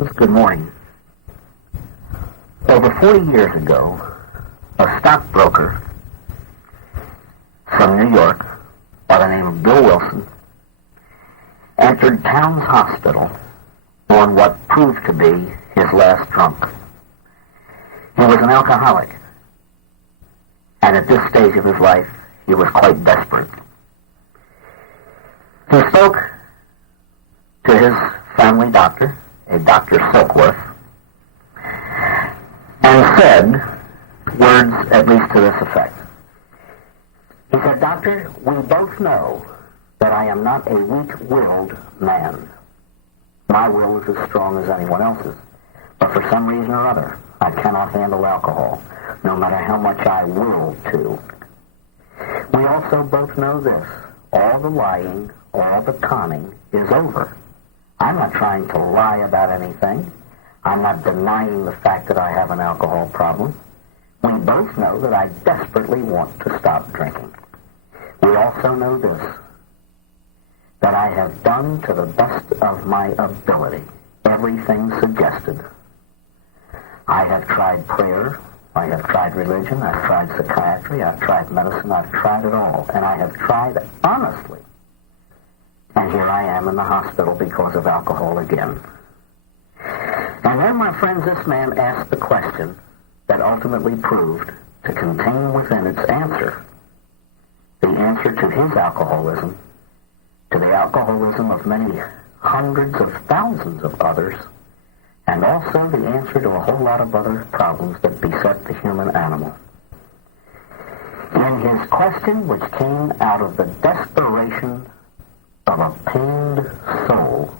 Good morning. Over 40 years ago, a stockbroker from New York by the name of Bill Wilson entered Towns Hospital on what proved to be his last drunk. He was an alcoholic, and at this stage of his life, he was quite desperate. He spoke to his family doctor, a Dr. Silkworth, and said words at least to this effect. He said, "Doctor, we both know that I am not a weak-willed man. My will is as strong as anyone else's. But for some reason or other, I cannot handle alcohol, no matter how much I will to. We also both know this. All the lying, all the conning is over. I'm not trying to lie about anything. I'm not denying the fact that I have an alcohol problem. We both know that I desperately want to stop drinking. We also know this, that I have done to the best of my ability everything suggested. I have tried prayer, I have tried religion, I've tried psychiatry, I've tried medicine, I've tried it all, and I have tried honestly. And here I am in the hospital because of alcohol again." And then, my friends, this man asked the question that ultimately proved to contain within its answer the answer to his alcoholism, to the alcoholism of many hundreds of thousands of others, and also the answer to a whole lot of other problems that beset the human animal. In his question, which came out of the desperation of a pained soul,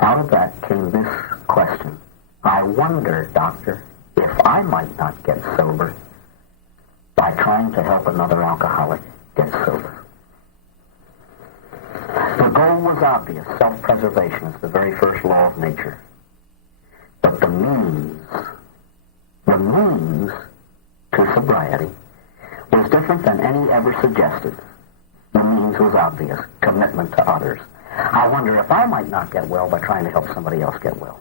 out of that came this question: "I wonder, doctor, if I might not get sober by trying to help another alcoholic get sober." The goal was obvious. Self-preservation is the very first law of nature. But the means to sobriety was different than any ever suggested. The means was obvious: commitment to others. I wonder if I might not get well by trying to help somebody else get well.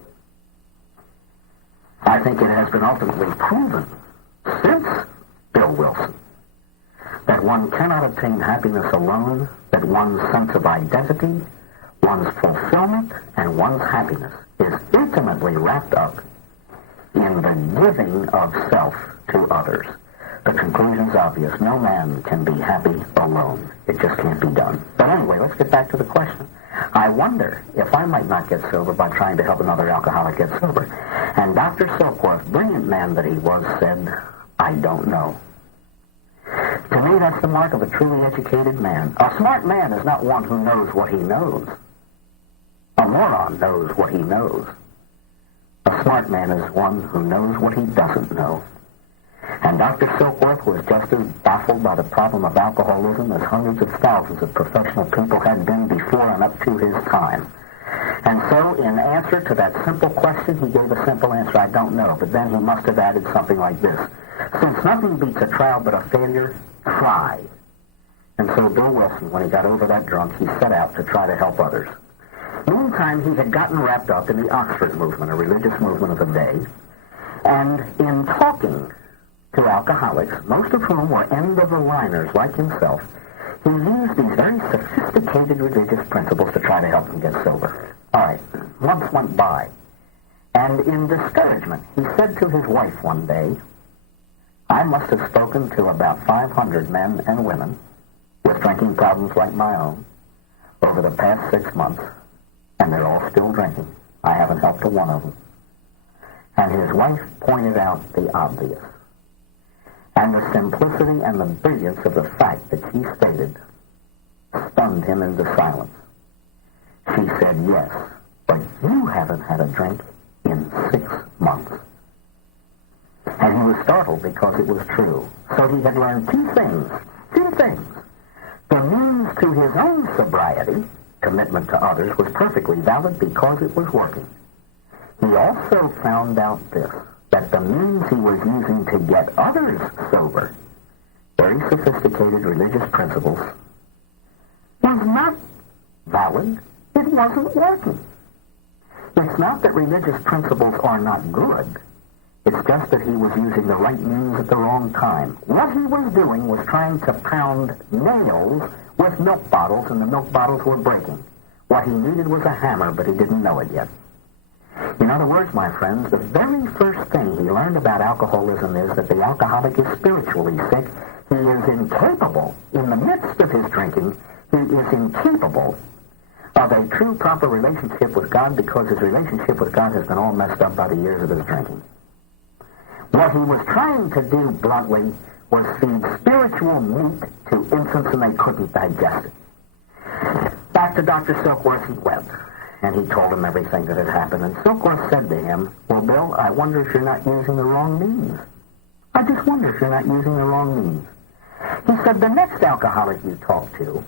I think it has been ultimately proven since Bill Wilson that one cannot obtain happiness alone, that one's sense of identity, one's fulfillment, and one's happiness is intimately wrapped up in the giving of self to others. The conclusion's obvious. No man can be happy alone. It just can't be done. But anyway, let's get back to the question. I wonder if I might not get sober by trying to help another alcoholic get sober. And Dr. Silkworth, brilliant man that he was, said, "I don't know." To me, that's the mark of a truly educated man. A smart man is not one who knows what he knows. A moron knows what he knows. A smart man is one who knows what he doesn't know. And Dr. Silkworth was just as baffled by the problem of alcoholism as hundreds of thousands of professional people had been before and up to his time. And so, in answer to that simple question, he gave a simple answer: "I don't know." But then he must have added something like this: "Since nothing beats a trial but a failure, try." And so Bill Wilson, when he got over that drunk, he set out to try to help others. Meantime, he had gotten wrapped up in the Oxford movement, a religious movement of the day. And in talking to alcoholics, most of whom were end-of-the-liners like himself, he used these very sophisticated religious principles to try to help them get sober. All right, months went by, and in discouragement, he said to his wife one day, "I must have spoken to about 500 men and women with drinking problems like my own over the past 6 months, and they're all still drinking. I haven't helped a one of them." And his wife pointed out the obvious. And the simplicity and the brilliance of the fact that she stated stunned him into silence. She said, "Yes, but you haven't had a drink in 6 months." And he was startled because it was true. So he had learned two things. The means to his own sobriety, commitment to others, was perfectly valid because it was working. He also found out this, that the means he was using to get others sober, very sophisticated religious principles, was not valid. It wasn't working. It's not that religious principles are not good. It's just that he was using the right means at the wrong time. What he was doing was trying to pound nails with milk bottles, and the milk bottles were breaking. What he needed was a hammer, but he didn't know it yet. In other words, my friends, the very first thing he learned about alcoholism is that the alcoholic is spiritually sick. He is incapable, in the midst of his drinking, he is incapable of a true, proper relationship with God because his relationship with God has been all messed up by the years of his drinking. What he was trying to do, bluntly, was feed spiritual meat to infants and they couldn't digest it. Back to Dr. Silkworth he went, and he told him everything that had happened. And Silkworth said to him, "Well, Bill, I wonder if you're not using the wrong means. I just wonder if you're not using the wrong means." He said, "The next alcoholic you talk to,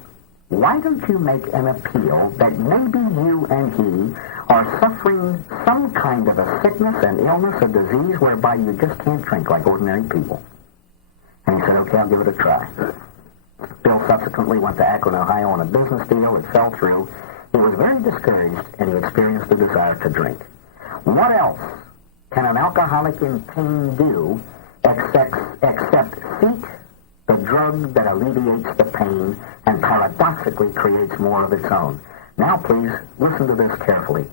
why don't you make an appeal that maybe you and he are suffering some kind of a sickness, an illness, a disease whereby you just can't drink like ordinary people?" And he said, "Okay, I'll give it a try." Bill subsequently went to Akron, Ohio on a business deal. It fell through. He was very discouraged, and he experienced the desire to drink. What else can an alcoholic in pain do except seek the drug that alleviates the pain and paradoxically creates more of its own? Now, please, listen to this carefully.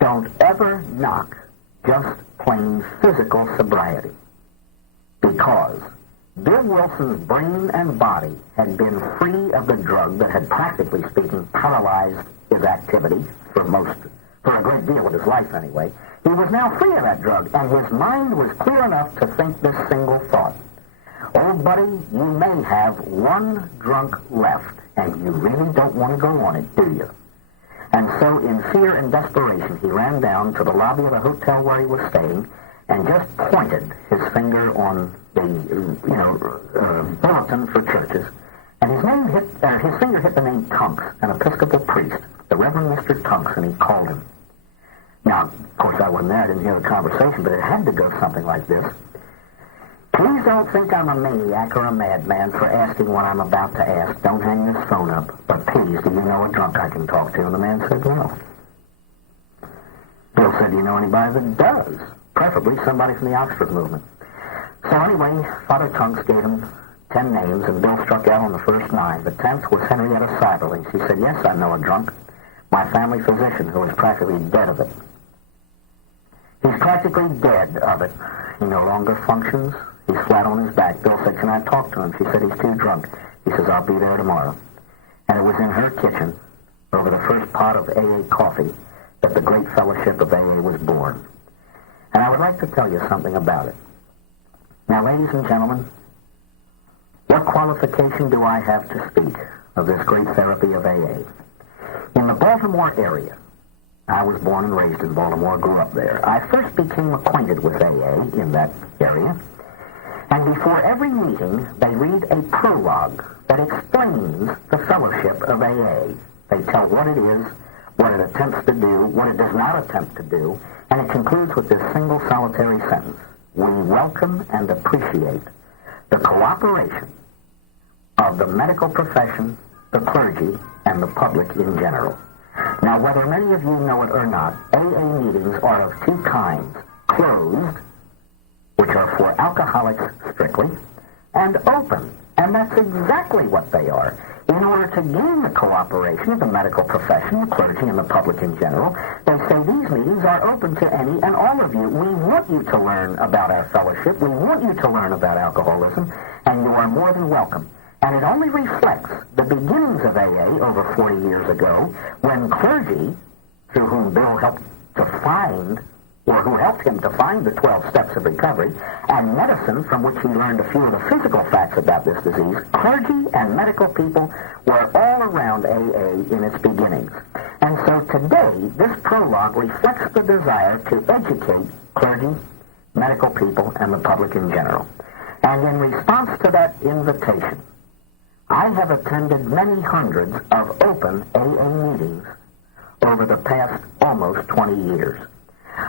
Don't ever knock just plain physical sobriety, because Bill Wilson's brain and body had been free of the drug that had, practically speaking, paralyzed his activity for a great deal of his life anyway. He was now free of that drug, and his mind was clear enough to think this single thought: "Old buddy, you may have one drunk left, and you really don't want to go on it, do you?" And so, in fear and desperation, he ran down to the lobby of the hotel where he was staying and just pointed his finger on the, bulletin for churches. And his finger hit the name Tunks, an Episcopal priest, the Reverend Mr. Tunks, and he called him. Now, of course, I wasn't there. I didn't hear the conversation, but it had to go something like this: "Please don't think I'm a maniac or a madman for asking what I'm about to ask. Don't hang this phone up. But please, do you know a drunk I can talk to?" And the man said no. Bill said, "Do you know anybody that does? Preferably somebody from the Oxford movement." So anyway, Father Tunks gave him 10 names, and Bill struck out on the first 9. The 10th was Henrietta Seiberling. She said, "Yes, I know a drunk. My family physician, who is practically dead of it." He's practically dead of it. He no longer functions. He's flat on his back. Bill said, "Can I talk to him?" She said, "He's too drunk." He says, "I'll be there tomorrow." And it was in her kitchen, over the first pot of AA coffee, that the great fellowship of AA was born. And I would like to tell you something about it. Now, ladies and gentlemen, what qualification do I have to speak of this great therapy of AA? In the Baltimore area, I was born and raised in Baltimore, grew up there. I first became acquainted with AA in that area. And before every meeting, they read a prologue that explains the fellowship of AA. They tell what it is, what it attempts to do, what it does not attempt to do, and it concludes with this single solitary sentence: "We welcome and appreciate the cooperation of the medical profession, the clergy, and the public in general." Now, whether many of you know it or not, AA meetings are of two kinds: closed, which are for alcoholics strictly, and open. And that's exactly what they are. In order to gain the cooperation of the medical profession, the clergy, and the public in general, they say these meetings are open to any and all of you. We want you to learn about our fellowship. We want you to learn about alcoholism, and you are more than welcome. And it only reflects the beginnings of AA over 40 years ago, when clergy, through whom Bill helped to find, or who helped him to find the 12 steps of recovery, and medicine, from which he learned a few of the physical facts about this disease, clergy and medical people were all around AA in its beginnings. And so today, this prologue reflects the desire to educate clergy, medical people, and the public in general. And in response to that invitation, I have attended many hundreds of open AA meetings over the past almost 20 years.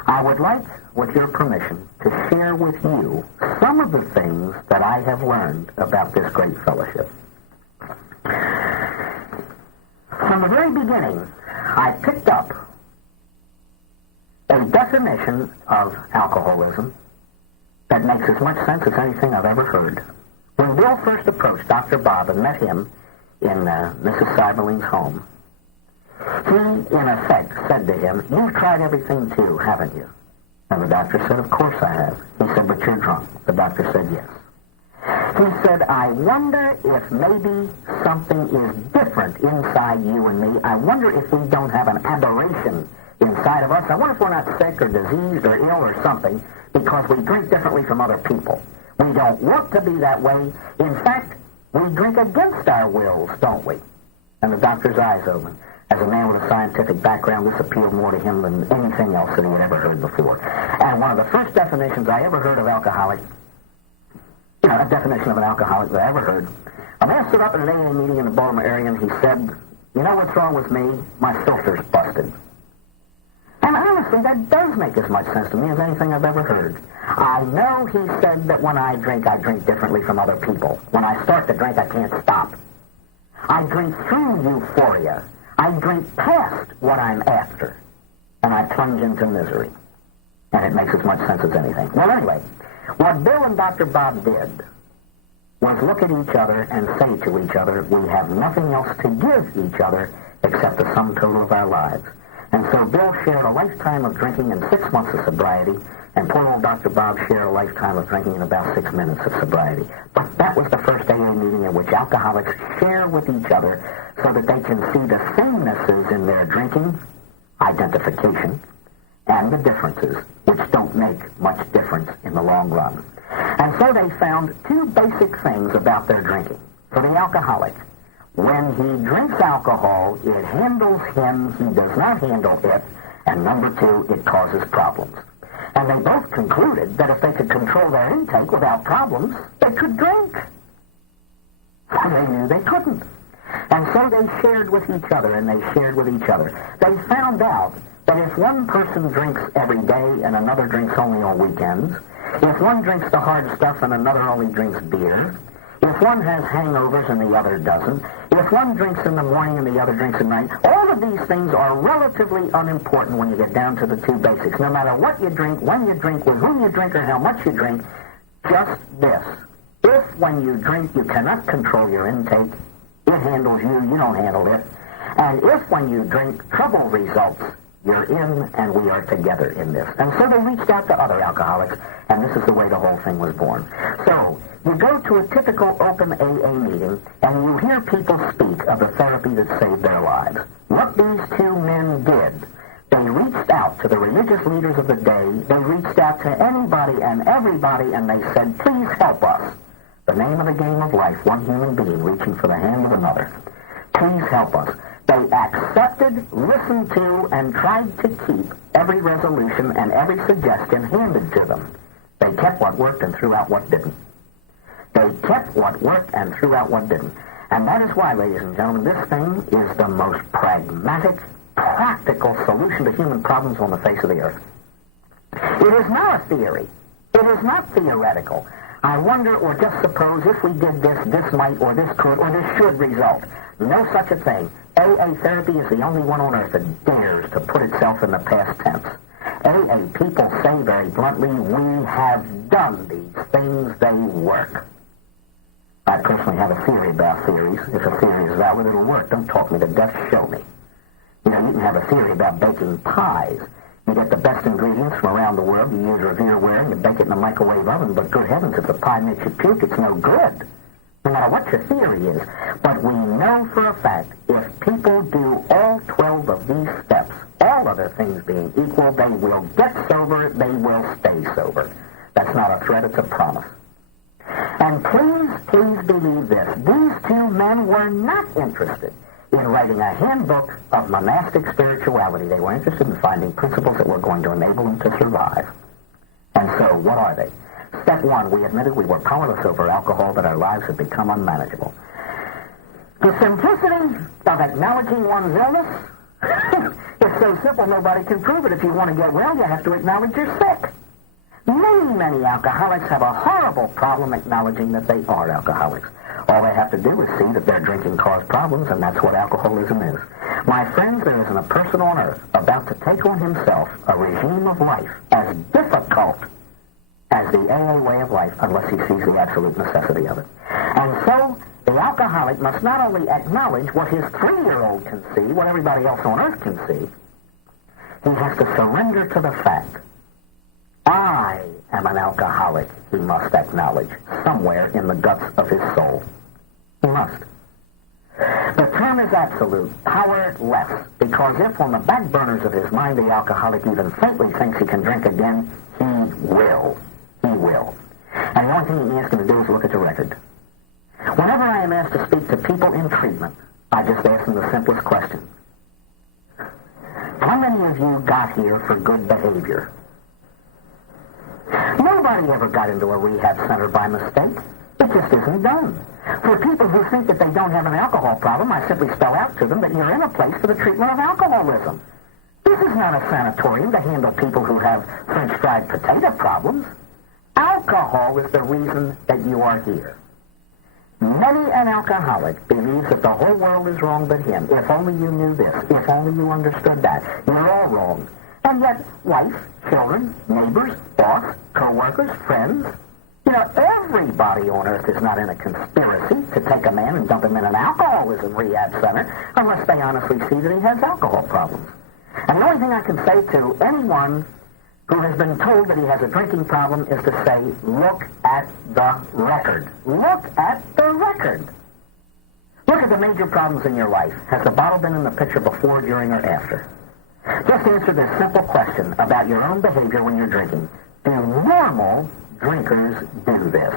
I would like, with your permission, to share with you some of the things that I have learned about this great fellowship. From the very beginning, I picked up a definition of alcoholism that makes as much sense as anything I've ever heard. When Bill first approached Dr. Bob and met him in Mrs. Seiberling's home, he, in effect, said to him, "You've tried everything too, haven't you?" And the doctor said, "Of course I have." He said, "But you're drunk." The doctor said, "Yes." He said, "I wonder if maybe something is different inside you and me. I wonder if we don't have an aberration inside of us. I wonder if we're not sick or diseased or ill or something because we drink differently from other people. We don't want to be that way. In fact, we drink against our wills, don't we?" And the doctor's eyes opened. As a man with a scientific background, this appealed more to him than anything else that he had ever heard before. And one of the first definitions I ever heard of alcoholic, a definition of an alcoholic that I ever heard, a man stood up at an AA meeting in the Baltimore area and he said, "You know what's wrong with me? My filter's busted." And honestly, that does make as much sense to me as anything I've ever heard. I know he said that when I drink differently from other people. When I start to drink, I can't stop. I drink through euphoria. I drink past what I'm after, and I plunge into misery. And it makes as much sense as anything. Well, anyway, what Bill and Dr. Bob did was look at each other and say to each other, we have nothing else to give each other except the sum total of our lives. And so Bill shared a lifetime of drinking in 6 months of sobriety, and poor old Dr. Bob shared a lifetime of drinking in about 6 minutes of sobriety. But that was the first AA meeting in which alcoholics share with each other so that they can see the samenesses in their drinking, identification, and the differences, which don't make much difference in the long run. And so they found two basic things about their drinking. For the alcoholic, when he drinks alcohol, it handles him, he does not handle it, and number two, it causes problems. And they both concluded that if they could control their intake without problems, they could drink. Well, they knew they couldn't. And so they shared with each other, and they shared with each other. They found out that if one person drinks every day and another drinks only on weekends, if one drinks the hard stuff and another only drinks beer, if one has hangovers and the other doesn't, if one drinks in the morning and the other drinks at night, all of these things are relatively unimportant when you get down to the two basics. No matter what you drink, when you drink, with whom you drink, or how much you drink, just this. If when you drink you cannot control your intake, it handles you, you don't handle it. And if when you drink trouble results, you're in and we are together in this. And so they reached out to other alcoholics, and this is the way the whole thing was born. So, you go to a typical open AA meeting, and you hear people speak of the therapy that saved their lives. What these two men did, they reached out to the religious leaders of the day, they reached out to anybody and everybody, and they said, please help us. The name of the game of life, one human being reaching for the hand of another. Please help us. They accepted, listened to, and tried to keep every resolution and every suggestion handed to them. They kept what worked and threw out what didn't. They kept what worked and threw out what didn't. And that is why, ladies and gentlemen, this thing is the most pragmatic, practical solution to human problems on the face of the earth. It is not a theory. It is not theoretical. I wonder, or just suppose, if we did this, this might, or this could, or this should result. No such a thing. AA therapy is the only one on earth that dares to put itself in the past tense. AA people say very bluntly, we have done these things, they work. I personally have a theory about theories. If a theory is valid, it'll work. Don't talk me to death, show me. You know, you can have a theory about baking pies. You get the best ingredients from around the world, you use Revere ware, you bake it in a microwave oven, but good heavens, if the pie makes you puke, it's no good. No matter what your theory is. But we know for a fact, if people do all 12 of these steps, all other things being equal, they will get sober, they will stay sober. That's not a threat, it's a promise. And please believe this. These two men were not interested in writing a handbook of monastic spirituality. They were interested in finding principles that were going to enable them to survive. And so, what are they? Step one, we admitted we were powerless over alcohol, that our lives had become unmanageable. The simplicity of acknowledging one's illness, it's so simple nobody can prove it. If you want to get well, you have to acknowledge you're sick. Many alcoholics have a horrible problem acknowledging that they are alcoholics. All they have to do is see that their drinking caused problems, and that's what alcoholism is. My friends, there isn't a person on earth about to take on himself a regime of life as difficult as the AA way of life unless he sees the absolute necessity of it. And so the alcoholic must not only acknowledge what his 3-year-old can see, what everybody else on earth can see, he has to surrender to the fact, I am an alcoholic, he must acknowledge, somewhere in the guts of his soul. He must. The term is absolute, powerless, because if on the back burners of his mind the alcoholic even faintly thinks he can drink again, he will. He will. And the only thing he asks him to do is look at the record. Whenever I am asked to speak to people in treatment, I just ask them the simplest question. How many of you got here for good behavior? Nobody ever got into a rehab center by mistake. It just isn't done. For people who think that they don't have an alcohol problem, I simply spell out to them that you're in a place for the treatment of alcoholism. This is not a sanatorium to handle people who have French fried potato problems. Alcohol is the reason that you are here. Many an alcoholic believes that the whole world is wrong but him. If only you knew this. If only you understood that. You're all wrong. And yet, wife, children, neighbors, boss, co-workers, friends, everybody on earth is not in a conspiracy to take a man and dump him in an alcoholism rehab center unless they honestly see that he has alcohol problems. And the only thing I can say to anyone who has been told that he has a drinking problem is to say, look at the record. Look at the record. Look at the major problems in your life. Has the bottle been in the picture before, during, or after? Just answer this simple question about your own behavior when you're drinking. Do normal drinkers do this?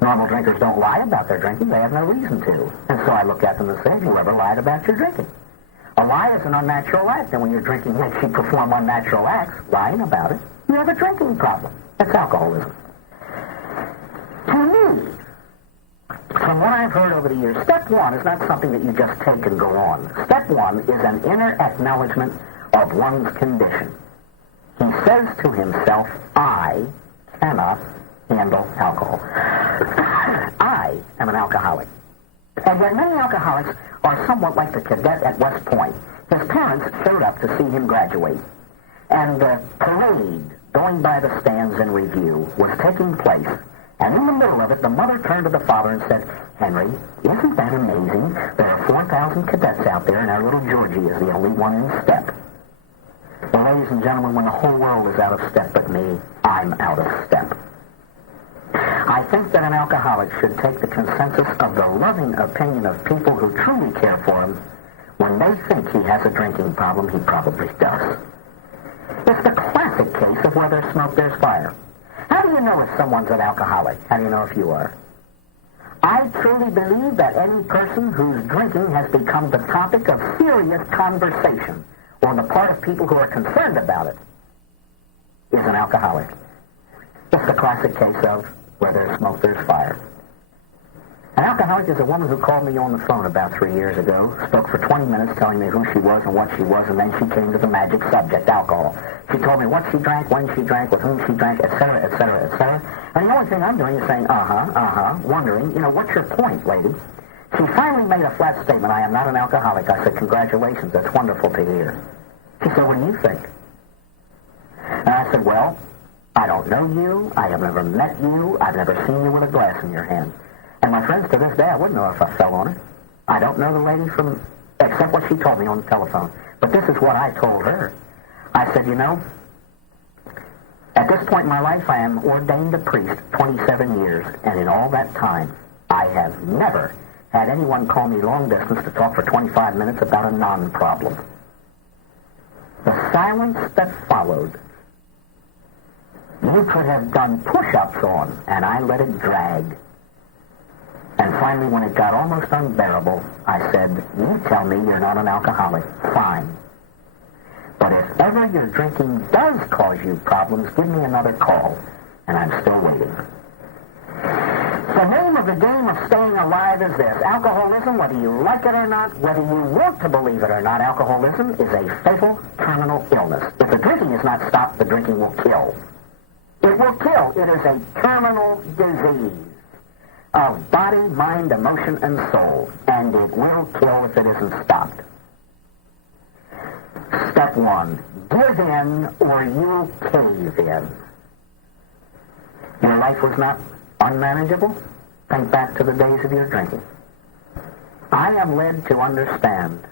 Normal drinkers don't lie about their drinking. They have no reason to. And so I look at them and say, have you ever lied about your drinking? A lie is an unnatural act, and when you're drinking makes you perform unnatural acts, lying about it, you have a drinking problem. That's alcoholism. To me, from what I've heard over the years, step one is not something that you just take and go on. Step one is an inner acknowledgement of one's condition. He says to himself, I cannot handle alcohol. I am an alcoholic. And yet many alcoholics are somewhat like the cadet at West Point. His parents showed up to see him graduate. And the parade, going by the stands in review, was taking place. And in the middle of it, the mother turned to the father and said, Henry, isn't that amazing? There are 4,000 cadets out there, and our little Georgie is the only one in step. Well, ladies and gentlemen, when the whole world is out of step but me, I'm out of step. I think that an alcoholic should take the consensus of the loving opinion of people who truly care for him. When they think he has a drinking problem, he probably does. It's the classic case of where there's smoke, there's fire. How do you know if someone's an alcoholic? How do you know if you are? I truly believe that any person whose drinking has become the topic of serious conversation on the part of people who are concerned about it is an alcoholic. It's the classic case of where there's smoke, there's fire. An alcoholic is a woman who called me on the phone about 3 years ago, spoke for 20 minutes telling me who she was and what she was, and then she came to the magic subject, alcohol. She told me what she drank, when she drank, with whom she drank, etc., etc., etc. And the only thing I'm doing is saying, wondering, what's your point, lady? She finally made a flat statement, I am not an alcoholic. I said, congratulations, that's wonderful to hear. She said, what do you think? And I said, well, I don't know you, I have never met you, I've never seen you with a glass in your hand. And my friends, to this day, I wouldn't know if I fell on it. I don't know the lady except what she told me on the telephone. But this is what I told her. I said, at this point in my life, I am ordained a priest 27 years, and in all that time, I have never had anyone call me long distance to talk for 25 minutes about a non-problem. The silence that followed, you could have done push-ups on, and I let it drag. And finally, when it got almost unbearable, I said, you tell me you're not an alcoholic. Fine. But if ever your drinking does cause you problems, give me another call. And I'm still waiting. The name of the game of staying alive is this. Alcoholism, whether you like it or not, whether you want to believe it or not, alcoholism is a fatal terminal illness. If the drinking is not stopped, the drinking will kill. It will kill. It is a terminal disease of body, mind, emotion, and soul. And it will kill if it isn't stopped. Step one, give in or you cave in. Your life was not unmanageable? Think back to the days of your drinking. I am led to understand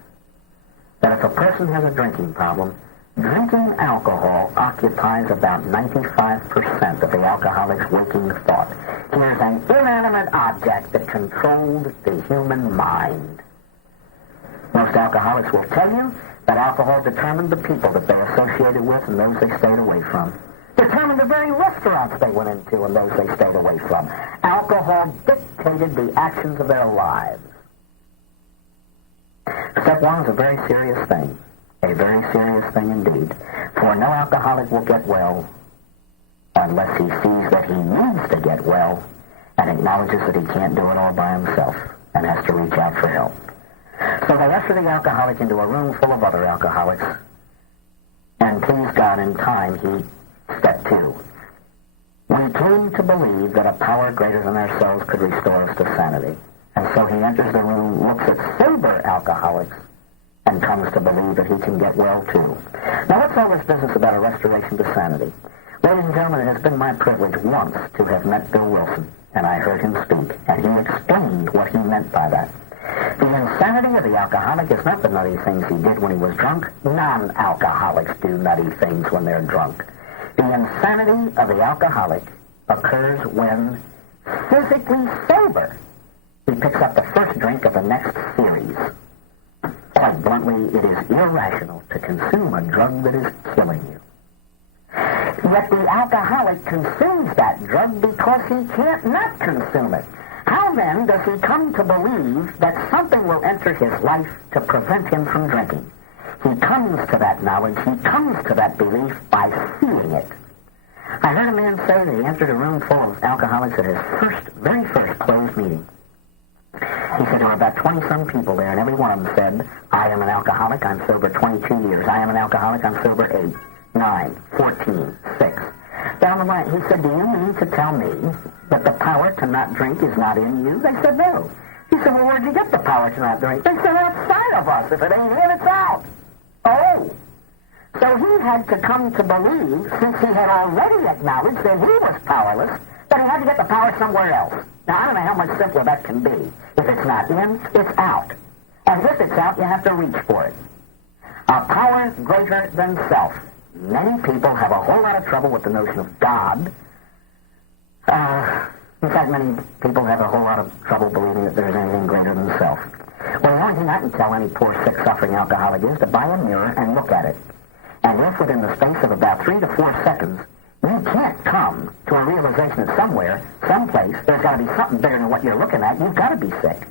that if a person has a drinking problem, drinking alcohol occupies about 95% of the alcoholic's waking thought. Here's an inanimate object that controlled the human mind. Most alcoholics will tell you that alcohol determined the people that they associated with and those they stayed away from. Determined the very restaurants they went into and those they stayed away from. Alcohol dictated the actions of their lives. Step one is a very serious thing. A very serious thing indeed. For no alcoholic will get well unless he sees that he needs to get well and acknowledges that he can't do it all by himself and has to reach out for help. So they usher the alcoholic into a room full of other alcoholics. And please God, in time, step two. We came to believe that a power greater than ourselves could restore us to sanity. And so he enters the room, looks at sober alcoholics, and comes to believe that he can get well too. Now, what's all this business about a restoration to sanity? Ladies and gentlemen, it has been my privilege once to have met Bill Wilson, and I heard him speak, and he explained what he meant by that. The insanity of the alcoholic is not the nutty things he did when he was drunk. Non-alcoholics do nutty things when they're drunk. The insanity of the alcoholic occurs when, physically sober, he picks up the first drink of the next series. Quite bluntly, it is irrational to consume a drug that is killing you. Yet the alcoholic consumes that drug because he can't not consume it. How then does he come to believe that something will enter his life to prevent him from drinking? He comes to that knowledge, he comes to that belief by seeing it. I heard a man say that he entered a room full of alcoholics at his very first closed meeting. He said there were about 20-some people there, and every one of them said, I am an alcoholic, I'm sober 22 years. I am an alcoholic, I'm sober 8, 9, 14, 6. Down the line, he said, do you mean to tell me that the power to not drink is not in you? They said, no. He said, well, where'd you get the power to not drink? They said, outside of us. If it ain't in, it's out. Oh. So he had to come to believe, since he had already acknowledged that he was powerless, that he had to get the power somewhere else. Now, I don't know how much simpler that can be. If it's not in, it's out. And if it's out, you have to reach for it. A power greater than self. Many people have a whole lot of trouble with the notion of God. In fact, many people have a whole lot of trouble believing that there's anything greater than self. Well, the only thing I can tell any poor, sick, suffering alcoholic is to buy a mirror and look at it. And if within the space of about 3 to 4 seconds, you can't come to a realization that somewhere, someplace, there's got to be something bigger than what you're looking at, you've got to be sick.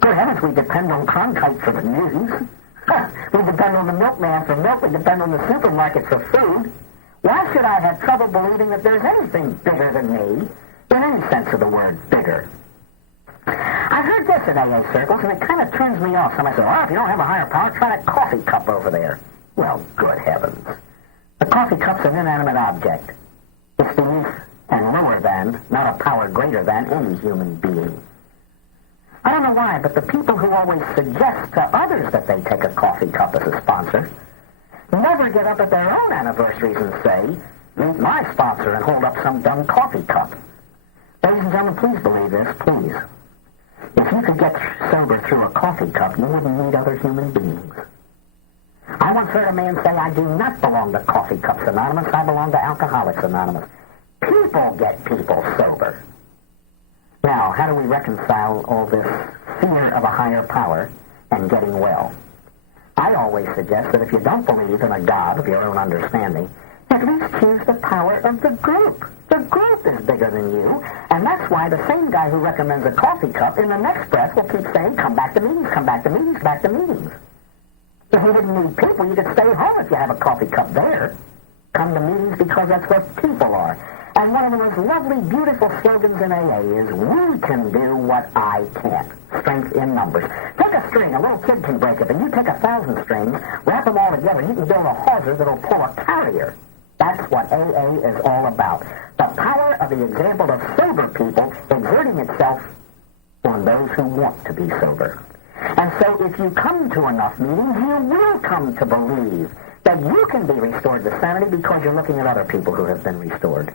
Good heavens, we depend on Cronkite for the news. We depend on the milkman for milk. We depend on the supermarket for food. Why should I have trouble believing that there's anything bigger than me, in any sense of the word, bigger? I've heard this in AA circles, and it kind of turns me off. Somebody says, well, if you don't have a higher power, try that coffee cup over there. Well, good heavens. The coffee cup's an inanimate object. It's beneath and lower than, not a power greater than, any human being. I don't know why, but the people who always suggest to others that they take a coffee cup as a sponsor never get up at their own anniversaries and say, meet my sponsor, and hold up some dumb coffee cup. Ladies and gentlemen, please believe this, please. If you could get sober through a coffee cup, you wouldn't need other human beings. I once heard a man say, I do not belong to Coffee Cups Anonymous, I belong to Alcoholics Anonymous. People get people sober. Now, how do we reconcile all this fear of a higher power and getting well? I always suggest that if you don't believe in a God of your own understanding, at least choose the power of the group. The group is bigger than you, and that's why the same guy who recommends a coffee cup in the next breath will keep saying, come back to meetings, come back to meetings, back to meetings. If you didn't need people, you could stay at home if you have a coffee cup there. Come to meetings because that's what people are. And one of the most lovely, beautiful slogans in AA is, we can do what I can't. Strength in numbers. Take a string, a little kid can break it, and you take 1,000 strings, wrap them all together, and you can build a hawser that'll pull a carrier. That's what AA is all about. The power of the example of sober people exerting itself on those who want to be sober. And so if you come to enough meetings, you will come to believe that you can be restored to sanity because you're looking at other people who have been restored.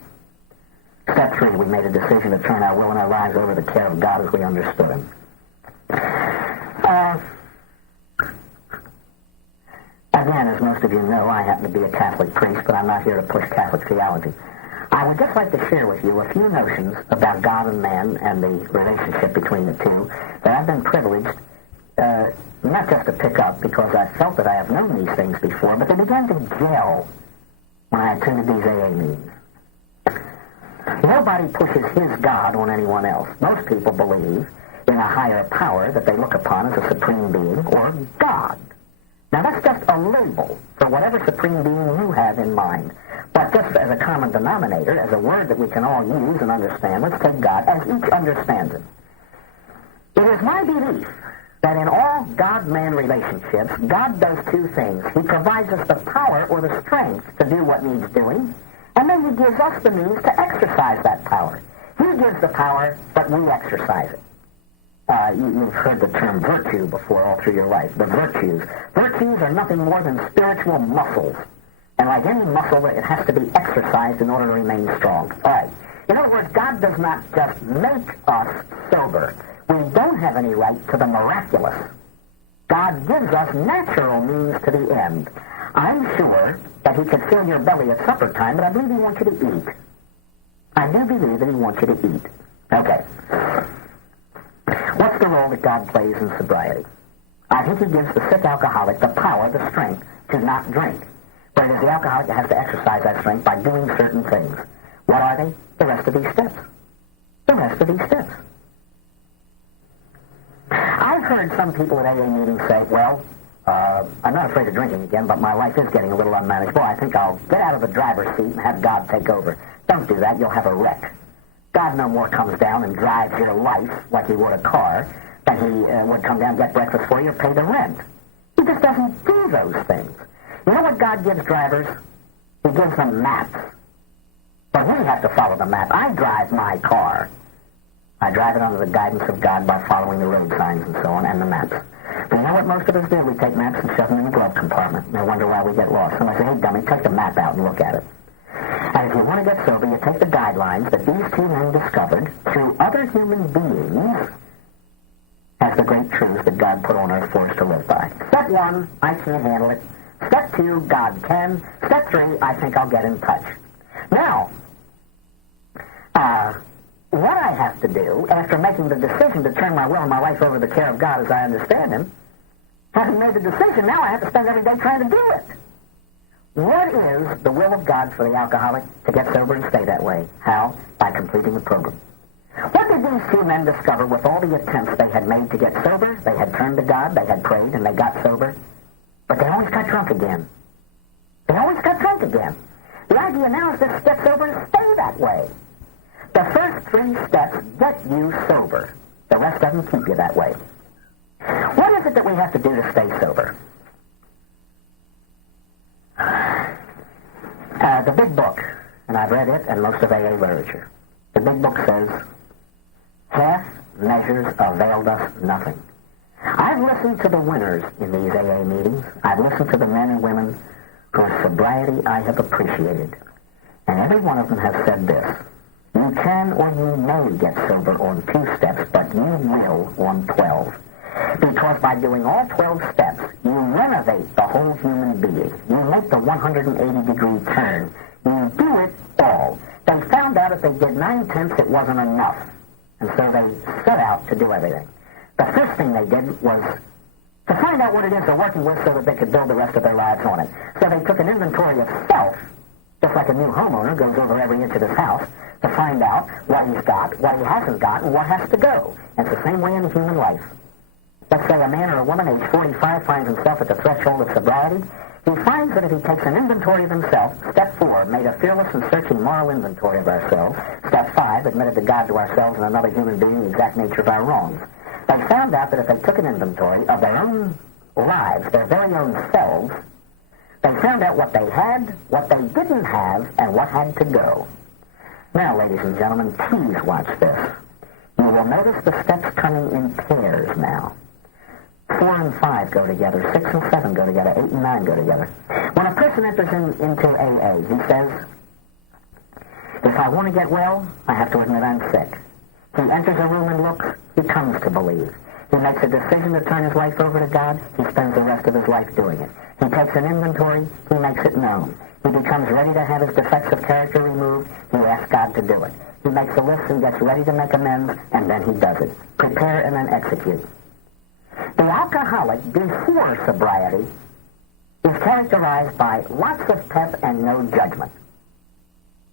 Step 3, we made a decision to turn our will and our lives over to the care of God as we understood Him. Again, as most of you know, I happen to be a Catholic priest, but I'm not here to push Catholic theology. I would just like to share with you a few notions about God and man and the relationship between the two that I've been privileged not just to pick up because I felt that I have known these things before, but they began to gel when I attended these AA meetings. Nobody pushes his God on anyone else. Most people believe in a higher power that they look upon as a supreme being or God. Now, that's just a label for whatever supreme being you have in mind. But just as a common denominator, as a word that we can all use and understand, let's take God as each understands Him. It is my belief that in all God-man relationships, God does two things. He provides us the power or the strength to do what needs doing, and then He gives us the means to exercise that power. He gives the power, but we exercise it. You've heard the term virtue before all through your life. The virtues. Virtues are nothing more than spiritual muscles. And like any muscle, it has to be exercised in order to remain strong. All right. In other words, God does not just make us sober. We don't have any right to the miraculous. God gives us natural means to the end. I'm sure that He could fill your belly at supper time, but I believe He wants you to eat. I do believe that He wants you to eat. Okay. What's the role that God plays in sobriety? I think He gives the sick alcoholic the power, the strength, to not drink. But it is the alcoholic that has to exercise that strength by doing certain things. What are they? The rest of these steps. The rest of these steps. I've heard some people at AA meetings say, well, I'm not afraid of drinking again, but my life is getting a little unmanageable. I think I'll get out of the driver's seat and have God take over. Don't do that. You'll have a wreck. God no more comes down and drives your life like He would a car than He would come down, get breakfast for you, or pay the rent. He just doesn't do those things. You know what God gives drivers? He gives them maps. But we have to follow the map. I drive my car. I drive it under the guidance of God by following the road signs and so on, and the maps. But you know what most of us do? We take maps and shove them in the glove compartment. And I wonder why we get lost. And I say, hey, dummy, take the map out and look at it. And if you want to get sober, you take the guidelines that these two men discovered through other human beings as the great truths that God put on earth for us to live by. Step 1, I can't handle it. Step 2, God can. Step 3, I think I'll get in touch. Now, what I have to do after making the decision to turn my will and my life over to the care of God as I understand Him, having made the decision, now I have to spend every day trying to do it. What is the will of God for the alcoholic? To get sober and stay that way. How? By completing the program. What did these two men discover with all the attempts they had made to get sober? They had turned to God, they had prayed, and they got sober. But they always got drunk again. They always got drunk again. The idea now is to get sober and stay that way. The first 3 steps get you sober. The rest of them keep you that way. What is it that we have to do to stay sober? The big book, and I've read it and most of AA literature. The big book says, half measures availed us nothing. I've listened to the winners in these AA meetings. I've listened to the men and women whose sobriety I have appreciated. And every one of them has said this: you can or you may get sober on 2 steps, but you will on 12. Because by doing all 12 steps, you renovate the whole human being. You make the 180-degree turn. You do it all. They found out if they did 9/10, it wasn't enough. And so they set out to do everything. The first thing they did was to find out what it is they're working with so that they could build the rest of their lives on it. So they took an inventory of self, just like a new homeowner goes over every inch of his house, to find out what he's got, what he hasn't got, and what has to go. And it's the same way in human life. Let's say a man or a woman age 45 finds himself at the threshold of sobriety. He finds that if he takes an inventory of himself, step 4, made a fearless and searching moral inventory of ourselves, step 5, admitted to God, to ourselves, and another human being the exact nature of our wrongs. They found out that if they took an inventory of their own lives, their very own selves, they found out what they had, what they didn't have, and what had to go. Now, ladies and gentlemen, please watch this. You will notice the steps coming in pairs now. 4 and 5 go together. 6 and 7 go together. 8 and 9 go together. When a person enters into AA, he says, if I want to get well, I have to admit I'm sick. He enters a room and looks, he comes to believe. He makes a decision to turn his life over to God, he spends the rest of his life doing it. He takes an inventory, he makes it known. He becomes ready to have his defects of character removed, he asks God to do it. He makes a list and gets ready to make amends, and then he does it. Prepare and then execute. The alcoholic, before sobriety, is characterized by lots of pep and no judgment.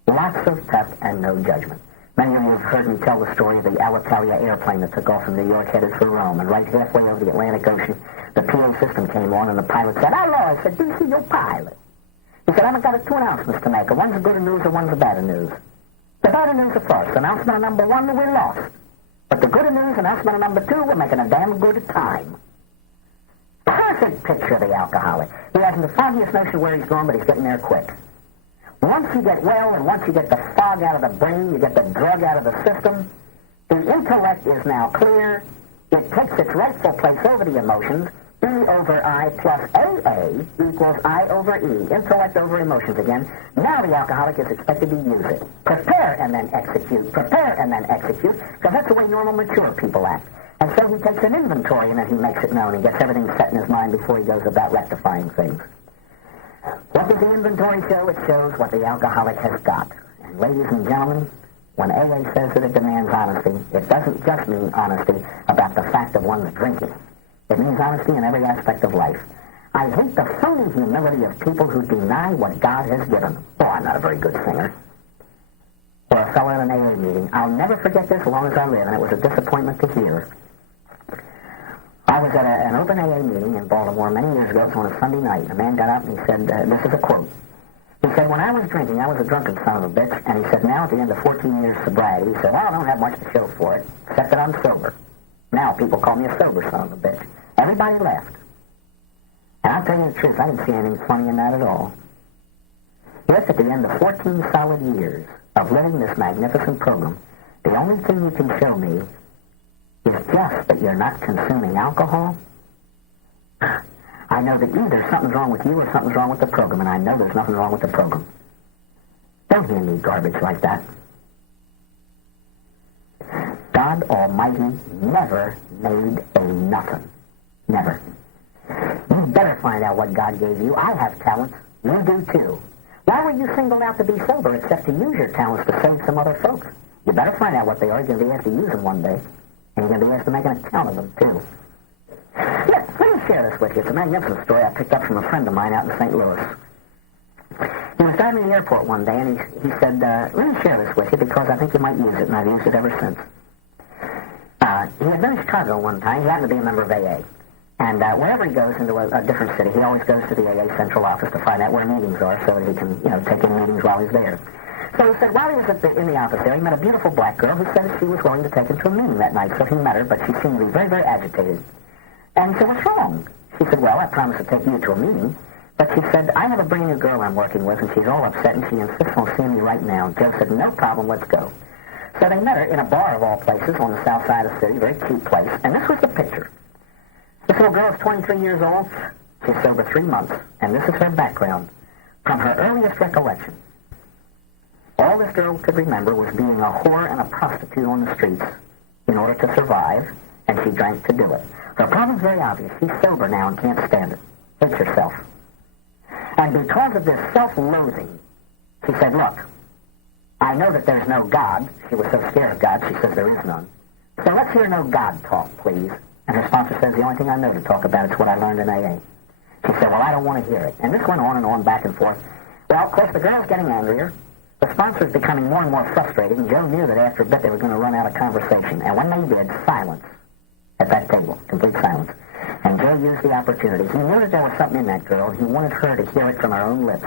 Lots of pep and no judgment. Many of you have heard me tell the story of the Alitalia airplane that took off from New York headed for Rome, and right halfway over the Atlantic Ocean, the PA system came on, and the pilot said, "Hello." I said, "Do you see your pilot?" He said, "I've got two announcements to make. One's a good news and one's a bad news. The bad news is first. Announcement number 1, we lost. But the good news, announcement number 2, we're making a damn good time." Perfect picture of the alcoholic. He hasn't the foggiest notion where he's going, but he's getting there quick. Once you get well and once you get the fog out of the brain, you get the drug out of the system, the intellect is now clear. It takes its rightful place over the emotions. E over I plus AA equals I over E. Intellect over emotions again. Now the alcoholic is expected to use it. Prepare and then execute. Prepare and then execute. Because that's the way normal, mature people act. And so he takes an inventory and then he makes it known. He gets everything set in his mind before he goes about rectifying things. What does the inventory show? It shows what the alcoholic has got. And ladies and gentlemen, when AA says that it demands honesty, it doesn't just mean honesty about the fact of one's drinking. It means honesty in every aspect of life. I hate the phony humility of people who deny what God has given them. Oh, I'm not a very good singer. Or a fellow at an AA meeting. I'll never forget this as long as I live, and it was a disappointment to hear. I was at an open AA meeting in Baltimore many years ago. It was on a Sunday night. A man got up and he said, this is a quote. He said, when I was drinking, I was a drunken son of a bitch. And he said, now at the end of 14 years sobriety, he said, well, I don't have much to show for it, except that I'm sober. Now people call me a sober son of a bitch. Everybody laughed. And I'll tell you the truth, I didn't see anything funny in that at all. Yes, at the end of 14 solid years of living this magnificent program, the only thing you can show me is just that you're not consuming alcohol. I know that either something's wrong with you or something's wrong with the program, and I know there's nothing wrong with the program. Don't hand me garbage like that. God Almighty never made a nothing. Never. You better find out what God gave you. I have talents. You do too. Why were you singled out to be sober except to use your talents to save some other folks? You better find out what they are. You're going to be asked to use them one day. And you're going to be asked to make an account of them, too. Yes, let me share this with you. It's a magnificent story I picked up from a friend of mine out in St. Louis. He was driving to the airport one day, and he said, let me share this with you because I think you might use it, and I've used it ever since. He had been in Chicago one time. He happened to be a member of AA. And wherever he goes into a different city, he always goes to the AA central office to find out where meetings are so that he can, take in meetings while he's there. So he said, while he was in the office there, he met a beautiful black girl who said she was willing to take him to a meeting that night. So he met her, but she seemed to be very, very agitated. And he said, what's wrong? She said, well, I promised to take you to a meeting. But she said, I have a brand new girl I'm working with, and she's all upset, and she insists on seeing me right now. And Joe said, no problem, let's go. So they met her in a bar of all places on the south side of the city, very cute place. And this was the picture. This little girl is 23 years old. She's sober 3 months. And this is her background. From her earliest recollection, all this girl could remember was being a whore and a prostitute on the streets in order to survive, and she drank to do it. Her problem's very obvious. She's sober now and can't stand it. Hates herself. And because of this self-loathing, she said, look, I know that there's no God. She was so scared of God, she says there is none. So let's hear no God talk, please. And her sponsor says, the only thing I know to talk about is what I learned in AA. She said, well, I don't want to hear it. And this went on and on, back and forth. Well, of course, the girl's getting angrier. The sponsor's becoming more and more frustrated, and Joe knew that after a bit they were going to run out of conversation. And when they did, silence at that table, complete silence. And Joe used the opportunity. He knew that there was something in that girl. He wanted her to hear it from her own lips.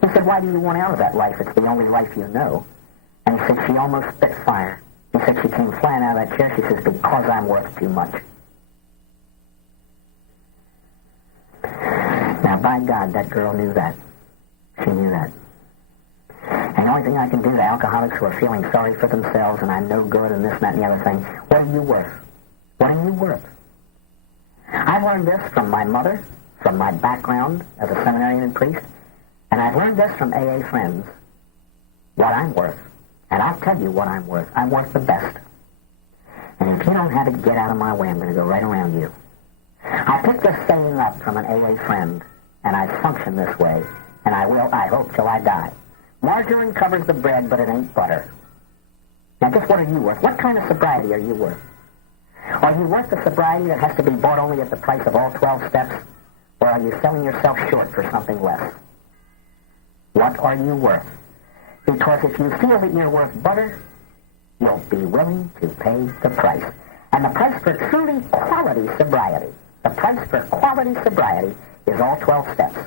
He said, why do you want out of that life? It's the only life you know. And he said, she almost spit fire. He said, she came flying out of that chair. She says, because I'm worth too much. Now, by God, that girl knew that. She knew that. And the only thing I can do to alcoholics who are feeling sorry for themselves and I'm no good and this, that, and the other thing, what are you worth? What are you worth? I've learned this from my mother, from my background as a seminarian and priest, and I've learned this from AA friends, what I'm worth. And I'll tell you what I'm worth. I'm worth the best. And if you don't have it, get out of my way. I'm going to go right around you. I picked this saying up from an AA friend, and I function this way, and I will, I hope, till I die. Margarine covers the bread, but it ain't butter. Now, just what are you worth? What kind of sobriety are you worth? Are you worth the sobriety that has to be bought only at the price of all 12 steps? Or are you selling yourself short for something less? What are you worth? Because if you feel that you're worth butter, you'll be willing to pay the price. And the price for truly quality sobriety, the price for quality sobriety is all 12 steps.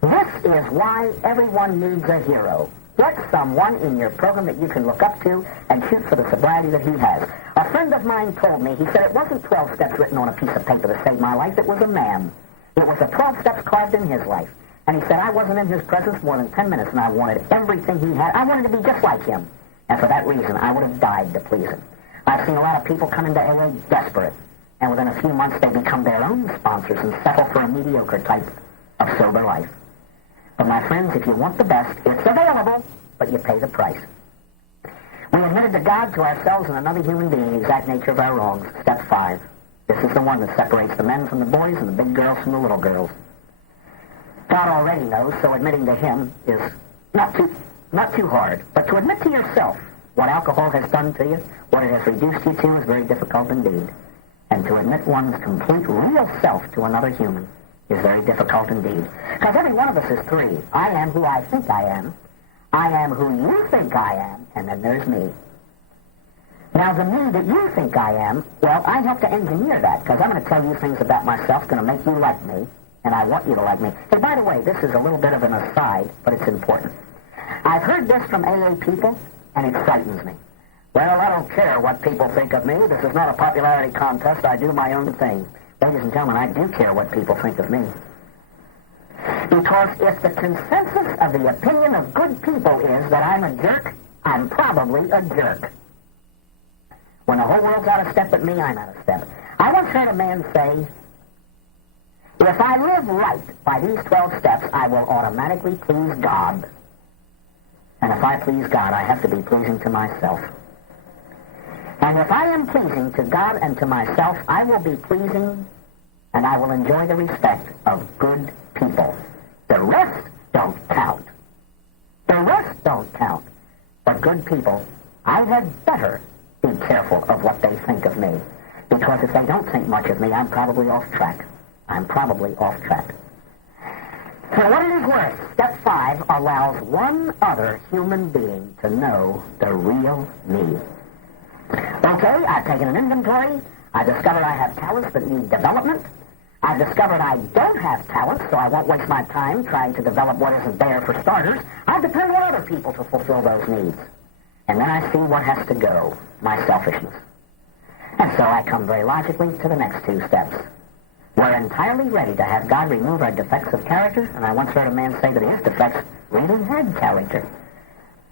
This is why everyone needs a hero. Get someone in your program that you can look up to and shoot for the sobriety that he has. A friend of mine told me, he said it wasn't 12 steps written on a piece of paper to save my life, it was a man. It was the 12 steps carved in his life. And he said, I wasn't in his presence more than 10 minutes, and I wanted everything he had. I wanted to be just like him. And for that reason, I would have died to please him. I've seen a lot of people come into AA desperate, and within a few months they become their own sponsors and settle for a mediocre type of sober life. But my friends, if you want the best, it's available, but you pay the price. We admitted to God, to ourselves, and another human being the exact nature of our wrongs. Step 5. This is the one that separates the men from the boys and the big girls from the little girls. God already knows, so admitting to him is not too hard. But to admit to yourself what alcohol has done to you, what it has reduced you to, is very difficult indeed. And to admit one's complete real self to another human is very difficult indeed. Because every one of us is three. I am who I think I am who you think I am, and then there's me. Now, the me that you think I am, well, I have to engineer that, because I'm going to tell you things about myself going to make you like me, and I want you to like me. Hey, by the way, this is a little bit of an aside, but it's important. I've heard this from AA people, and it frightens me. Well, I don't care what people think of me. This is not a popularity contest. I do my own thing. Ladies and gentlemen, I do care what people think of me. Because if the consensus of the opinion of good people is that I'm a jerk, I'm probably a jerk. When the whole world's out of step with me, I'm out of step. I once heard a man say, if I live right by these 12 steps, I will automatically please God. And if I please God, I have to be pleasing to myself. And if I am pleasing to God and to myself, I will be pleasing and I will enjoy the respect of good people. The rest don't count. The rest don't count. But good people, I had better be careful of what they think of me. Because if they don't think much of me, I'm probably off track. I'm probably off track. For what it is worth, step 5 allows one other human being to know the real me. Okay, I've taken an inventory. I discovered I have talents that need development. I've discovered I don't have talents, so I won't waste my time trying to develop what isn't there for starters. I depend on other people to fulfill those needs. And then I see what has to go, my selfishness. And so I come very logically to the next 2 steps. We're entirely ready to have God remove our defects of character, and I once heard a man say that his defects really had character.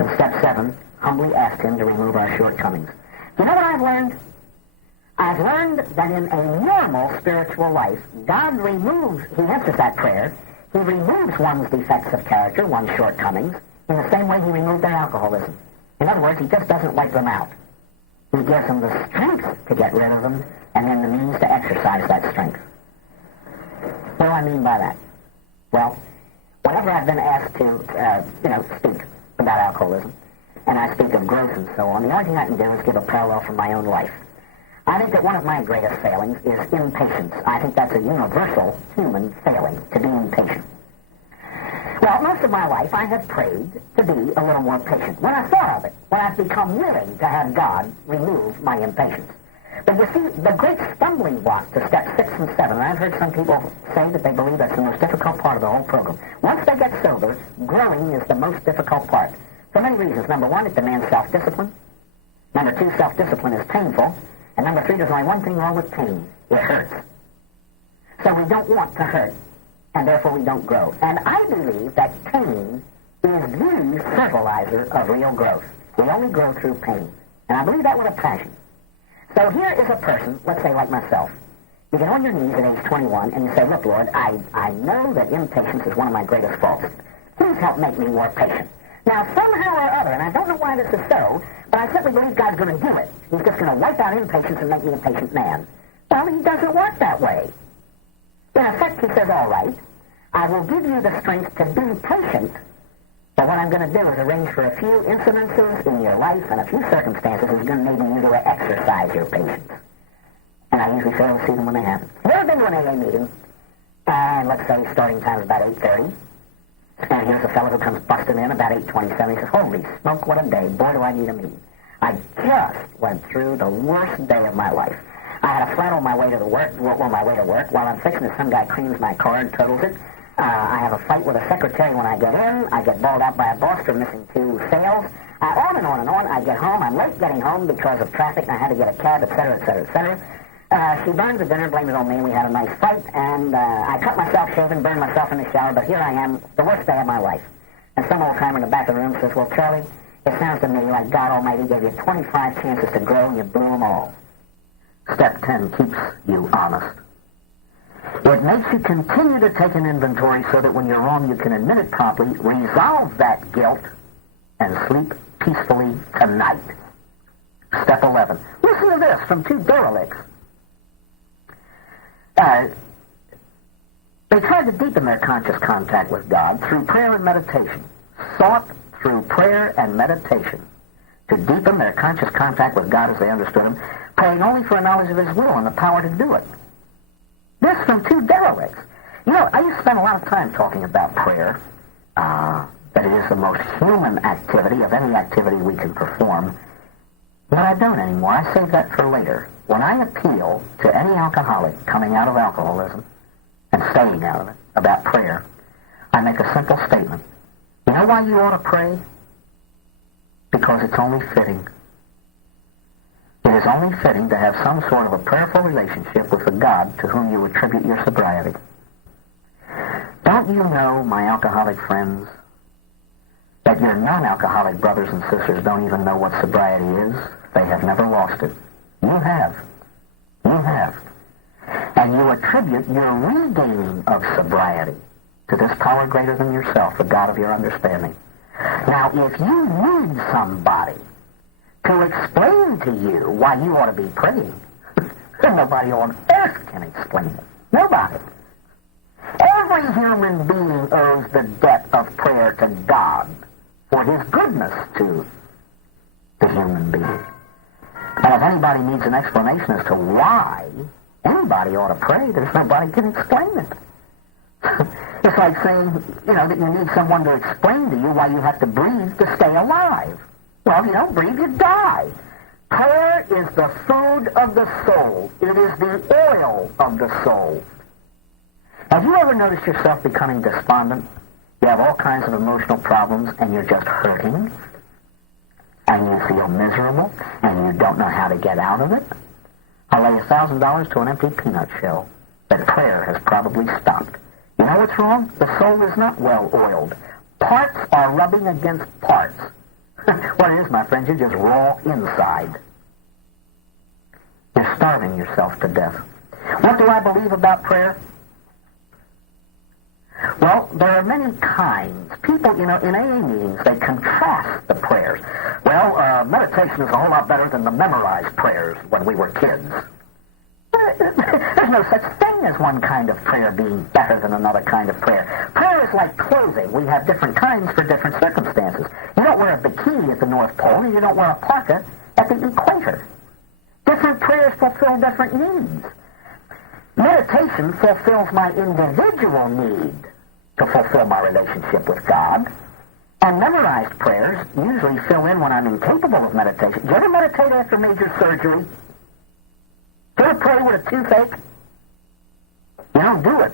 In step 7, humbly asked him to remove our shortcomings. You know what I've learned? I've learned that in a normal spiritual life, God removes, he answers that prayer, he removes one's defects of character, one's shortcomings, in the same way he removed their alcoholism. In other words, he just doesn't wipe them out. He gives them the strength to get rid of them, and then the means to exercise that strength. What do I mean by that? Well, whenever I've been asked to, speak about alcoholism, and I speak of growth and so on, the only thing I can do is give a parallel from my own life. I think that one of my greatest failings is impatience. I think that's a universal human failing, to be impatient. Well, most of my life I have prayed to be a little more patient. When I thought of it, when I've become willing to have God remove my impatience. But you see, the great stumbling block to step 6 and 7, and I've heard some people say that they believe that's the most difficult part of the whole program. Once they get sober, growing is the most difficult part. For many reasons. Number 1, it demands self-discipline. Number 2, self-discipline is painful. And number 3, there's only one thing wrong with pain. It hurts. So we don't want to hurt, and therefore we don't grow. And I believe that pain is the fertilizer of real growth. We only grow through pain. And I believe that with a passion. So here is a person, let's say like myself. You get on your knees at age 21 and you say, look, Lord, I know that impatience is one of my greatest faults. Please help make me more patient. Now, somehow or other, and I don't know why this is so, but I simply believe God's going to do it. He's just going to wipe out impatience and make me a patient man. Well, he doesn't work that way. In effect, he says, all right, I will give you the strength to be patient, but what I'm going to do is arrange for a few incidences in your life and a few circumstances that's going to enable you to exercise your patience. And I usually fail to see them when they happen. I've never been to an AA meeting, and let's say starting time is about 8:30, and here's a fellow who comes busting in about 8:27. He says, holy smoke, what a day. Boy, do I need a meeting. I just went through the worst day of my life. I had a flat on my way to work. While I'm fixing it, some guy cleans my car and turtles it. I have a fight with a secretary when I get in. I get bawled out by a boss for missing 2 sales. On and on and on. I get home. I'm late getting home because of traffic, and I had to get a cab, et cetera, et cetera, et cetera. She burns the dinner, blamed it on me. We had a nice fight, and I cut myself shaving, burned myself in the shower, but here I am, the worst day of my life. And some old timer in the back of the room says, well, Charlie, it sounds to me like God Almighty gave you 25 chances to grow, and you blew them all. Step 10 keeps you honest. It makes you continue to take an inventory so that when you're wrong, you can admit it promptly, resolve that guilt, and sleep peacefully tonight. Step 11. Listen to this from 2 derelicts. They tried to deepen their conscious contact with God through prayer and meditation. Sought through prayer and meditation to deepen their conscious contact with God as they understood Him, praying only for a knowledge of His will and the power to do it. This from 2 derelicts. You know, I used to spend a lot of time talking about prayer, that it is the most human activity of any activity we can perform. But I don't anymore. I save that for later. When I appeal to any alcoholic coming out of alcoholism and staying out of it about prayer, I make a simple statement. You know why you ought to pray? Because it's only fitting. It is only fitting to have some sort of a prayerful relationship with the God to whom you attribute your sobriety. Don't you know, my alcoholic friends, that your non-alcoholic brothers and sisters don't even know what sobriety is? They have never lost it. You have. You have. And you attribute your regaining of sobriety to this power greater than yourself, the God of your understanding. Now, if you need somebody to explain to you why you ought to be praying, then nobody on earth can explain it. Nobody. Every human being owes the debt of prayer to God for His goodness to the human being. And if anybody needs an explanation as to why anybody ought to pray, there's nobody can explain it. It's like saying, that you need someone to explain to you why you have to breathe to stay alive. Well, if you don't breathe, you die. Prayer is the food of the soul. It is the oil of the soul. Have you ever noticed yourself becoming despondent? You have all kinds of emotional problems, and you're just hurting, and you feel miserable, and you don't know how to get out of it? I'll lay $1,000 to an empty peanut shell that prayer has probably stopped. You know what's wrong? The soul is not well oiled. Parts are rubbing against parts. What it is, my friends, you're just raw inside. You're starving yourself to death. What do I believe about prayer? Well, there are many kinds. People, in AA meetings, they contrast the prayers. Well, meditation is a whole lot better than the memorized prayers when we were kids. There's no such thing as one kind of prayer being better than another kind of prayer. Prayer is like clothing. We have different kinds for different circumstances. You don't wear a bikini at the North Pole, and you don't wear a parka at the equator. Different prayers fulfill different needs. Meditation fulfills my individual need to fulfill my relationship with God. And memorized prayers usually fill in when I'm incapable of meditation. Do you ever meditate after major surgery? Do you ever pray with a toothache? You don't do it.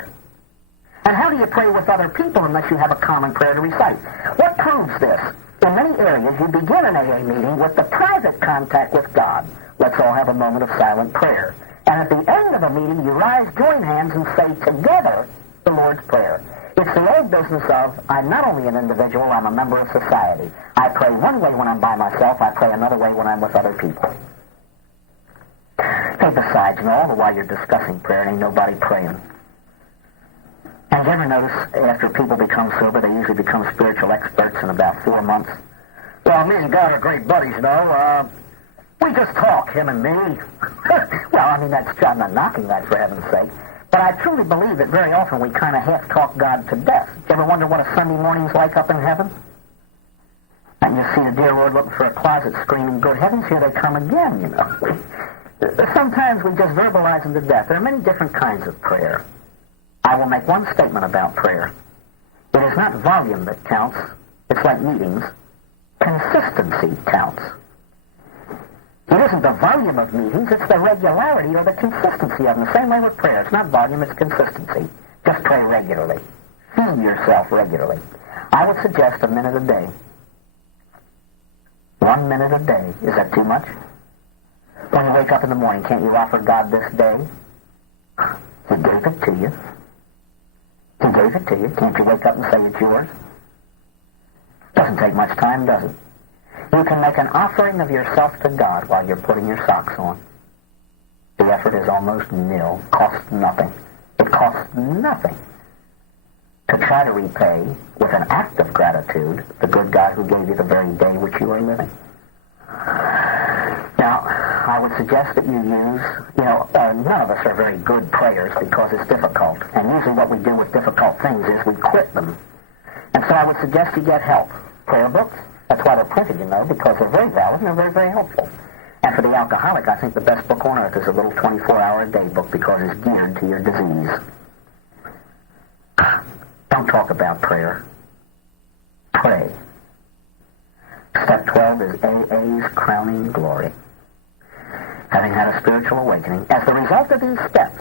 And how do you pray with other people unless you have a common prayer to recite? What proves this? In many areas, you begin an AA meeting with the private contact with God. Let's all have a moment of silent prayer. And at the end of the meeting, you rise, join hands, and say together the Lord's Prayer. It's the old business of, I'm not only an individual, I'm a member of society. I pray one way when I'm by myself, I pray another way when I'm with other people. Okay, besides, all the while you're discussing prayer, ain't nobody praying. And you ever notice after people become sober, they usually become spiritual experts in about 4 months? Well, me and God are great buddies, we just talk, him and me. Well, I'm not knocking that, for heaven's sake. But I truly believe that very often we kind of half-talk God to death. Do you ever wonder what a Sunday morning's like up in heaven? And you see the dear Lord looking for a closet screaming, good heavens, here they come again, Sometimes we just verbalize them to death. There are many different kinds of prayer. I will make one statement about prayer. It is not volume that counts. It's like meetings. Consistency counts. It isn't the volume of meetings, it's the regularity or the consistency of them. The same way with prayer. It's not volume, it's consistency. Just pray regularly. Feed yourself regularly. I would suggest a minute a day. 1 minute a day. Is that too much? When you wake up in the morning, can't you offer God this day? He gave it to you. He gave it to you. Can't you wake up and say it's yours? Doesn't take much time, does it? You can make an offering of yourself to God while you're putting your socks on. The effort is almost nil. Costs nothing. It costs nothing to try to repay with an act of gratitude the good God who gave you the very day which you are living. Now, I would suggest that you use, none of us are very good prayers because it's difficult. And usually what we do with difficult things is we quit them. And so I would suggest you get help. Prayer books. That's why they're printed, because they're very valid and they're very, very helpful. And for the alcoholic, I think the best book on earth is a little 24-hour-a-day book because it's geared to your disease. Don't talk about prayer. Pray. Step 12 is AA's crowning glory. Having had a spiritual awakening, as the result of these steps,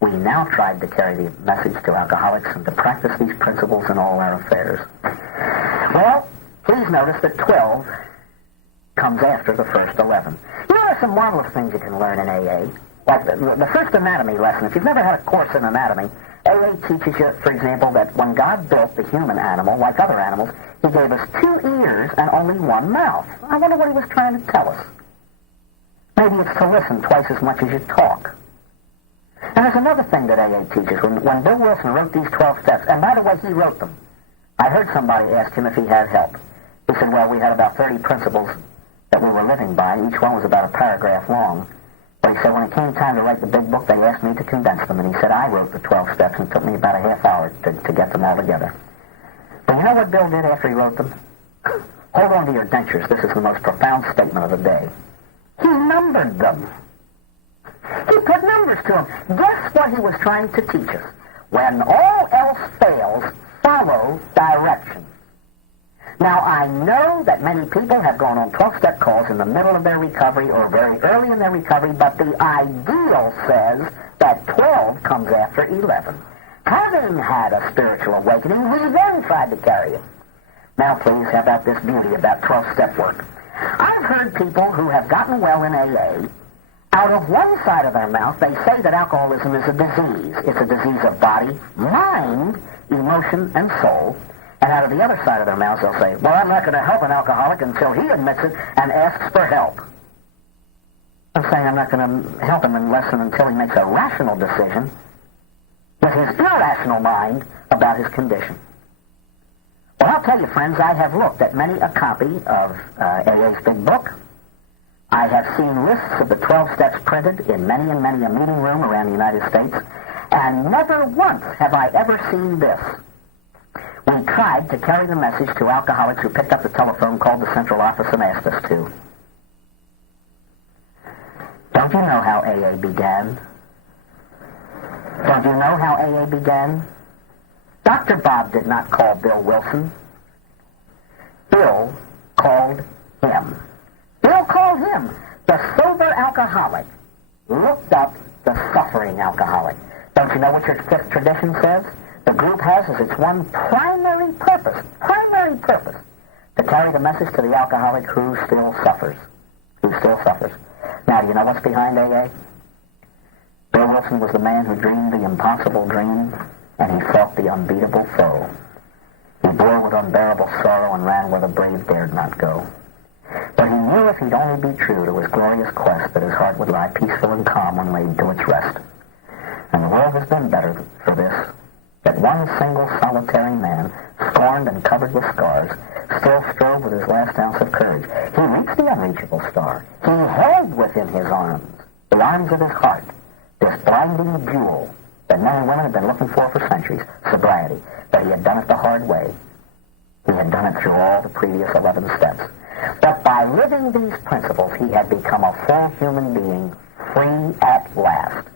we now tried to carry the message to alcoholics and to practice these principles in all our affairs. Well, please notice that 12 comes after the first 11. There's some marvelous things you can learn in AA. Like the first anatomy lesson. If you've never had a course in anatomy, AA teaches you, for example, that when God built the human animal, like other animals, he gave us 2 ears and only 1 mouth. I wonder what he was trying to tell us. Maybe it's to listen twice as much as you talk. And there's another thing that AA teaches. When Bill Wilson wrote these 12 steps, and by the way, he wrote them, I heard somebody ask him if he had help. He said, well, we had about 30 principles that we were living by. Each one was about a paragraph long. But he said, when it came time to write the big book, they asked me to condense them. And he said, I wrote the 12 steps, and it took me about a half hour to get them all together. But you know what Bill did after he wrote them? Hold on to your dentures. This is the most profound statement of the day. He numbered them. He put numbers to them. Guess what he was trying to teach us? When all else fails, follow directions. Now, I know that many people have gone on 12-step calls in the middle of their recovery or very early in their recovery, but the ideal says that 12 comes after 11. Having had a spiritual awakening, we then tried to carry it. Now, please, how about this beauty about 12-step work? I've heard people who have gotten well in AA, out of one side of their mouth, they say that alcoholism is a disease. It's a disease of body, mind, emotion, and soul. And out of the other side of their mouths, they'll say, well, I'm not going to help an alcoholic until he admits it and asks for help. I'm saying I'm not going to help him unless and until he makes a rational decision with his irrational mind about his condition. Well, I'll tell you, friends, I have looked at many a copy of AA's big book. I have seen lists of the 12 steps printed in many and many a meeting room around the United States, and never once have I ever seen this. We tried to carry the message to alcoholics who picked up the telephone, called the central office, and asked us to. Don't you know how AA began? Don't you know how AA began? Dr. Bob did not call Bill Wilson. Bill called him. Bill called him. The sober alcoholic looked up the suffering alcoholic. Don't you know what your fifth tradition says? The group has as its one primary purpose, to carry the message to the alcoholic who still suffers. Now, do you know what's behind AA? Bill Wilson was the man who dreamed the impossible dream, and he fought the unbeatable foe. He bore with unbearable sorrow and ran where the brave dared not go. But But he knew if he'd only be true to his glorious quest that his heart would lie peaceful and calm when laid to its rest. And the world has been better for this, that one single solitary man, scorned and covered with scars, still strove with his last ounce of courage. He reached the unreachable star. He held within his arms, the arms of his heart, this blinding jewel that men and women had been looking for centuries, sobriety. But he had done it the hard way. He had done it through all the previous 11 steps. But by living these principles, he had become a full human being, free at last.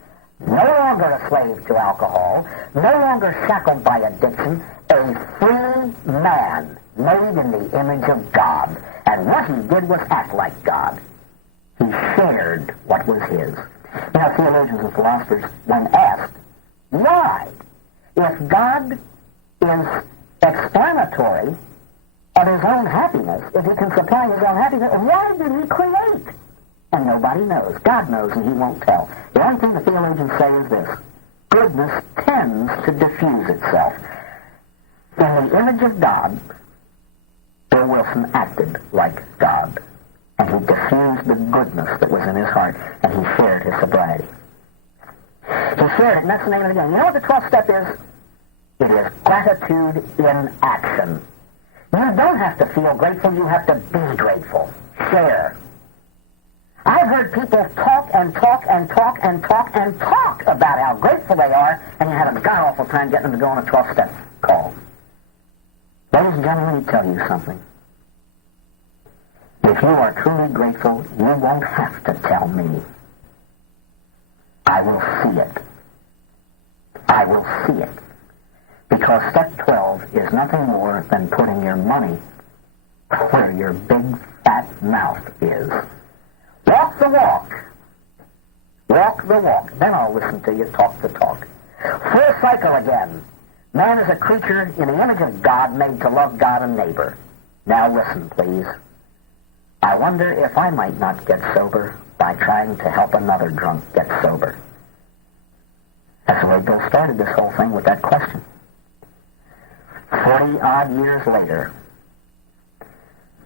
No longer a slave to alcohol, no longer shackled by addiction, a free man made in the image of God. And what he did was act like God. He shared what was his. You know, theologians and philosophers, when asked, why, if God is explanatory of his own happiness, if he can supply his own happiness, why did he create? And nobody knows. God knows, and he won't tell. The only thing the theologians say is this: goodness tends to diffuse itself. In the image of God, Bill Wilson acted like God, and he diffused the goodness that was in his heart, and he shared his sobriety. He shared it, and that's the name of the game. You know what the 12th step is? It is gratitude in action. You don't have to feel grateful, you have to be grateful. Share. I've heard people talk and talk and talk and talk and talk about how grateful they are, and you have a god-awful time getting them to go on a 12-step call. Ladies and gentlemen, let me tell you something. If you are truly grateful, you won't have to tell me. I will see it. I will see it. Because step 12 is nothing more than putting your money where your big fat mouth is. Walk the walk. Walk the walk. Then I'll listen to you talk the talk. Full cycle again. Man is a creature in the image of God, made to love God and neighbor. Now listen, please. I wonder if I might not get sober by trying to help another drunk get sober. That's the way Bill started this whole thing, with that question. 40-odd years later,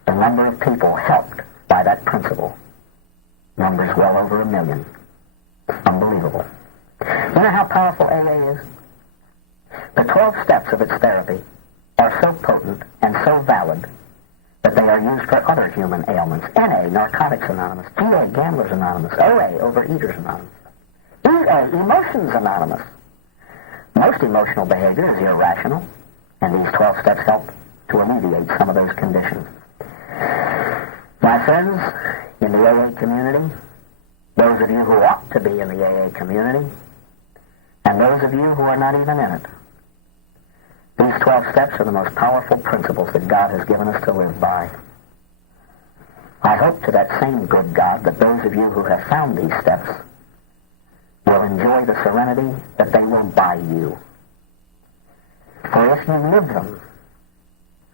the number of people helped by that principle numbers well over 1 million. Unbelievable. You know how powerful AA is? The 12 steps of its therapy are so potent and so valid that they are used for other human ailments. NA, Narcotics Anonymous. GA, Gamblers Anonymous. OA, Overeaters Anonymous. EA, Emotions Anonymous. Most emotional behavior is irrational, and these 12 steps help to alleviate some of those conditions. My friends, in the AA community, those of you who ought to be in the AA community, and those of you who are not even in it, these 12 steps are the most powerful principles that God has given us to live by. I hope to that same good God that those of you who have found these steps will enjoy the serenity that they will buy you. For if you live them,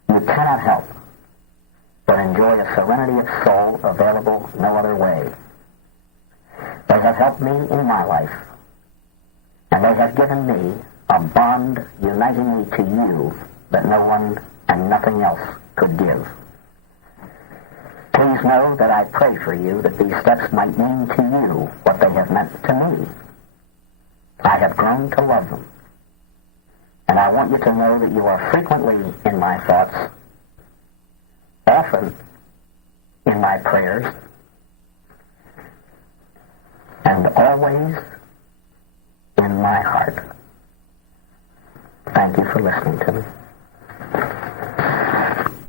you cannot help but enjoy a serenity of soul available no other way. They have helped me in my life, and they have given me a bond uniting me to you that no one and nothing else could give. Please know that I pray for you that these steps might mean to you what they have meant to me. I have grown to love them, and I want you to know that you are frequently in my thoughts, often in my prayers, and always in my heart. Thank you for listening to me.